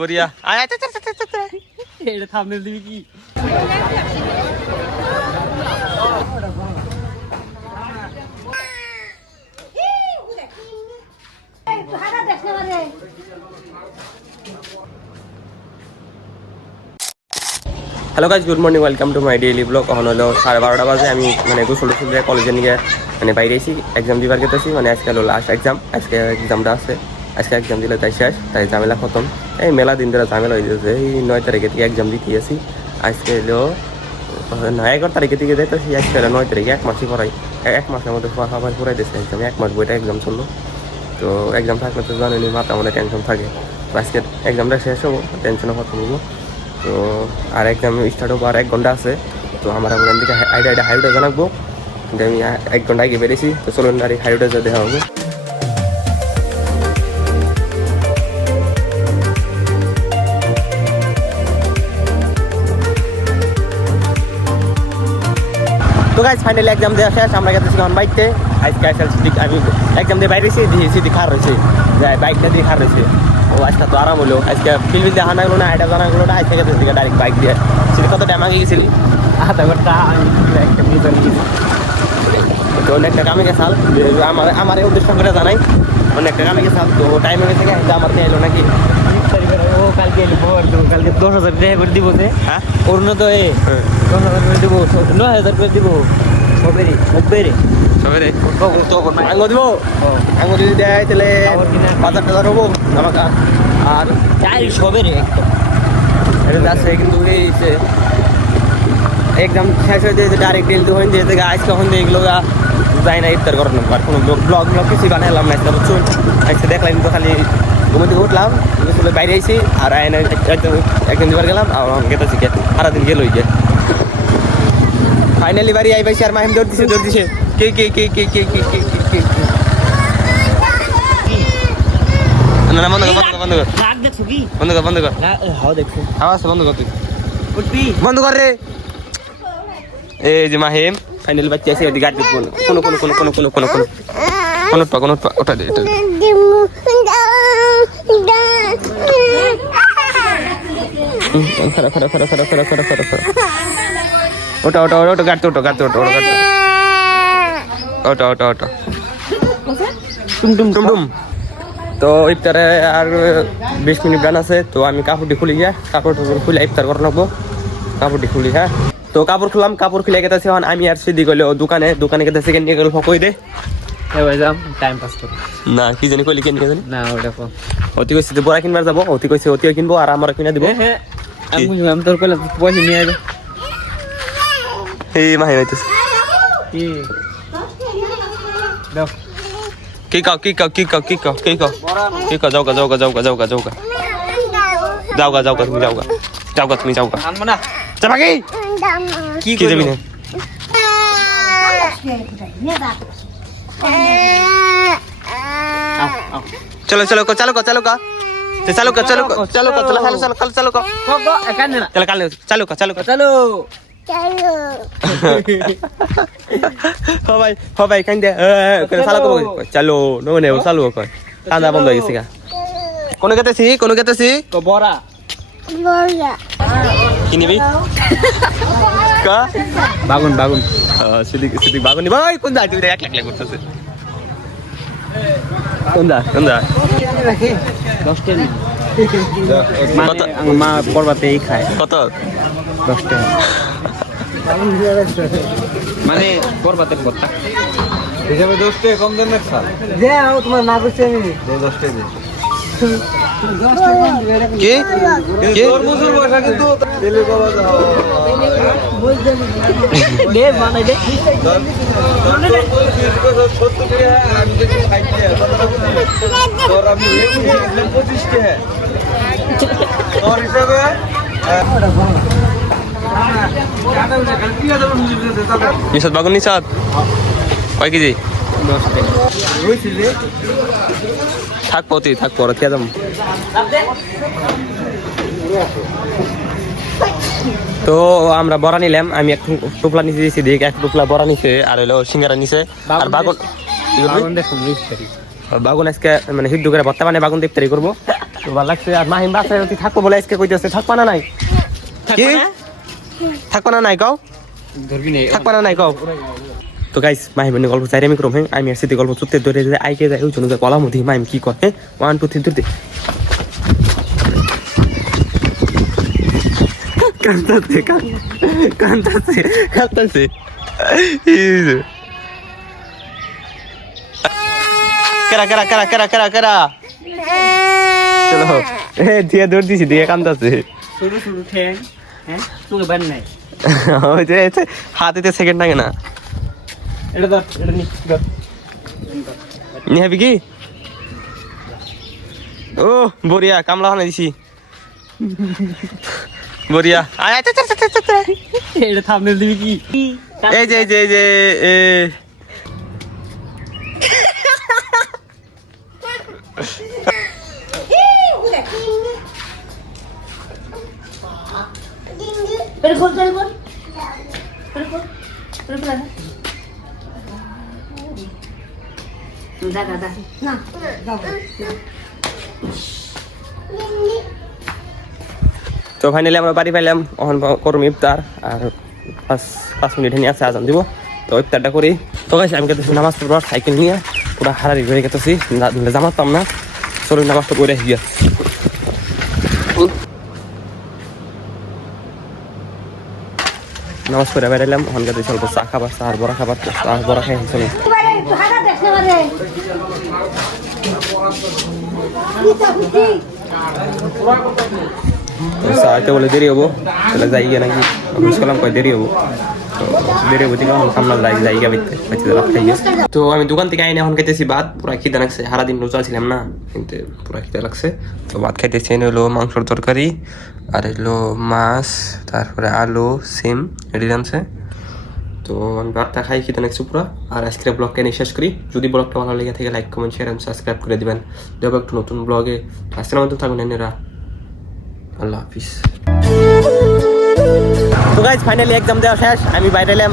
বরিয়া আয় আচ্ছা এটা থাম্বনেল দিবি কি hello guys good morning welcome to my daily blog. এখন হলো 12:30 বাজে। আমি মানে গোসল দিয়ে কলেজে নিয়ে মানে বাইরে এসি এক্সাম দিবার গেতেছি। মানে আজকে হলো লাস্ট এক্সাম, আজকে এক্সামটা আছে, আজকে এক্সাম দিলে তাই শেষ, তাই ঝামেলা খতম। এই মেলা দিন ধরে ঝামেলা হয়ে যাচ্ছে। এই 9 তারিখে থেকে এক্সাম দিতে আসি, আজকে হলো না 11 তারিখে থেকে দেখতেছি, আজকে হলো 9 তারিখে, 1 মাসই পড়াই, 1 মাসের মধ্যে সবাই পড়াই দিচ্ছে এক্সাম। 1 মাস বইটা এক্সাম চললো, তো এক্সাম থাকলে তো জানেনি মাথা মনে টেনশন থাকে। আজকে এক্সামটা শেষ হবো, টেনশনও খতম হবো। তো আর এক্সাম স্টার্ট হবো, আর 1 ঘন্টা আছে। তো আমার এখান থেকে হাইরোডে জানাবো, কিন্তু আমি 1 ঘন্টা আগে বেরিয়েছি। তো চলুন আর এই হাইরোডে যা দেখা হবে। তো গাইজ ফাইনালি এক্সাম দেওয়া শেষ, আমরা গেতেছি এখন বাইকতে। আজকে আমি এক্সাম দিয়ে বাইরেছি, সিটি খার রয়েছে, বাইকটা দিয়ে খার রয়েছে। ও আজকে তো আরাম হলো, আজকে ফিল্ম দেখা না গেলো না, এটা জানা গেলো না। আজকে গেতেছি ডাইরেক্ট বাইক দিয়ে। সেটা কত টাইম আগে গেছিলি? আধা ঘন্টা তো অনেকটা কামে গেছাল, আমার এই উদ্দেশ্য করে জানাই, অনেকটা কামে গেছাল। তো টাইম হয়ে গেছে, আমার নিয়ে এলো নাকি? ও কালকে কালকে 10,000 টাকা করে দিব। হ্যাঁ অরুণোদয় 10,000 করে দিব, 9,000 করে দিব সবেরই সবেরই সবেরে আঙ্গ দিব। আঙ্গ যদি দেয় তাহলে 5,000 টাকা হবো আমাকে। আর চাই সবেরই একদম এটা যাচ্ছে, কিন্তু এই এক্সাম শেষ হয়ে যে ডাইরেক্ট ডেলতে হয়ে যে থেকে আজকে হন এগুলো যাই না ইফতার করানো, আর কোনো ব্লগ কিছুই বানাইলাম না। আজকে বুঝছো, আজকে দেখলাম তো খালি ঘুমে থেকে উঠলাম, বাইরে আইসি আর একদম দিবার গেলাম, আর গেতেছি সারাদিন গেল গিয়ে। ফাইনালি বাড়ি আই পাইছি, আর মাহিম দৌড় দিছে কে কে কে কে কে কে কে কে কে কে না বন্ধ কর বন্ধ কর রাগ দেখছো কি? বন্ধ কর বন্ধ কর। হাও দেখছো আওয়াজ বন্ধ কর, তুই উঠবি বন্ধ কর রে। এই যে মাহিম ফাইনালি বাচ্চা আছে, ওই গাড়ি কোনো কোনো কোনো কোনো কোনো কোনো কোনো কোনো ওটা দে, এটা ওটা ওটা ওটা গাড়ি ওটা গাড়ি ওটা ওটা গাড়ি ওটা ওটা ওটা টুম টুম টুম টুম। তো ইফতারে আর 20 মিনিট গান আছে। তো আমি কাপড়টি খুলি গিয়া, কাপড় খুলে ইফতার করে নেবো। কাপড়টি খুলি, হ্যাঁ। তো কাপড় খুললাম, কাপড় খুলে গেতেছি এখন আমি আর সিদ্ধি করলে দোকানে গেতেছি, নিয়ে গেল ফকই দে টাইম পাস করো না, কি জানি কইলি কেন জানি না। ওটা অতি কইছে তো বড়া কিনবার যাবো, অতি কইছে অতিও কিনবো আর আমার কিনা দিব। হ্যাঁ আমি তোর কইলে পয়সা নিয়ে আয়। এই মাহি হইতেছে কি দাও কি কাও কি কাও কি কাও কি কাও কি কাও কি কাও যাওগা যাওগা যাওগা যাওগা যাওগা যাওগা যাওগা তুমি যাওগা যাওগা তুমি যাওগা আনবো না যাবা কি কি যাবি না? चलो चलो को चलो को चलो का चलो का चलो को चलो को चलो चलो चलो चलो को এখানে না चलो काल चलो का चलो का চলো हो भाई कान दे করে চলো को चलो नो ने चलो को কান্দা বন্ধ হয়ে গেছে গা। কোন গেতেছি তো বড়া কি নিবি কা বাগুন বাগুন সিদ্দিক বাগুনি ভাই কোন যা তুই এক লাখ করতেছে কোন দা 10 টাকা মানে মা পড়বাতেই খায়। কত 10 টাকা মানে পড়বাতে কথা হিসাবে 10 টাকা কম দেন না স্যার। যে তোমার না করছে আমি 10 টাকা দিন। কি কি তোর মুজুর পয়সা কিন্তু তেলে বাবা দাও। দে বানাই দে 70 টাকা আমি দেখি 60 টাকা তোর আমি 25 টাকা তোর হিসাবে নিশাদ বাগুন নিশাদ কয় কেজি? 10 টাকা থাকবো তুই থাকবো আর কে যাম। তো আমরা বড়া নিলাম, আমি এক টুকলা নিচে দিয়েছি, দিকে এক টুকলা বড়া নিচে, আর হলো সিঙ্গারা নিচে। আর বাগুন বাগুন দেখুন বাগুন আজকে মানে সিদ্ধ করে ভর্তা মানে বাগুন ইফতারি করবো। তো ভালো লাগছে আর মাহিম বাসায় তুই থাকবো বলে আজকে কইতেছে থাকবা না নাই কি থাকবা না নাই কও ধরবি নে থাকবা না নাই কও তো গাইস মাহিম এনে গল্প চাই আমি করব হ্যাঁ আমি আর সাথে গল্প চুতে ধরে আইকে যাই ওই জন্য কলাম মধ্যে মাহিম কি কয় হ্যাঁ 1 2 3 ধরতে কান্তাছে কেরা চলো দিয়ে দৌড় দিছি দিয়ে কান্দাছে শুরু শুরু ঠ্যাং হ্যাঁ তোকে বান নাই ওই যে হাতেতে সেকেন্ড লাগে না এটা ধর এটা নি ধর নিয়ে যাবি কি ও বড়িয়া কামলা হানা দিছি বড়িয়া আয় আয় এটা থাম্বনেল দিবি কি এই যে তো ফাইনালি আমরা বাড়ি পাইলাম এখন করুম ইফতার আর 5 মিনিট নিয়ে আছে আজান দিব তো ইফতারটা করি তো গাইস আমি গেতেছি নামাজ পড়ব সাইকেল নিয়ে পুরো হারারি হয়ে গেতেছি জামাত পাম না চলো নামাজটা পড়ে গিয়া নামাজ পড়ে বেড়াইলাম এখন গেতেছি অল্প চা খাবার চা আর বড়া খাবার চা বড়া খাই চলো চাইতে বলে দেরি হবো তাহলে যাই গিয়ে নাকি বুঝলাম কয় দেরি হবো তো দেরি হবো ঠিক আছে সামনে যাই গিয়ে ভাত খাইয়ে তো আমি দোকান থেকে আইনে এখন খাইতেছি ভাত পুরা খিদে লাগছে সারাদিন রোজা ছিলাম না কিন্তু পুরা খিদে লাগছে তো ভাত খাইতেছি এনে হলো মাংসর তরকারি আর হলো মাছ তারপরে আলু সিম এটি আনছে তো আমি ভাতটা খাই খিদে লাগছে পুরা আর আজকের ব্লগটা নিয়ে শেষ করি যদি ব্লগটা ভালো লেগে থাকে লাইক কমেন্ট শেয়ার এবং সাবস্ক্রাইব করে দিবেন দেখবো একটু নতুন ব্লগে আসসালামু আলাইকুম থাকবেন এরা আল্লাহ হাফিজ তো গাইস ফাইনালি এক্সাম দেওয়া শেষ আমি বাইরে এলাম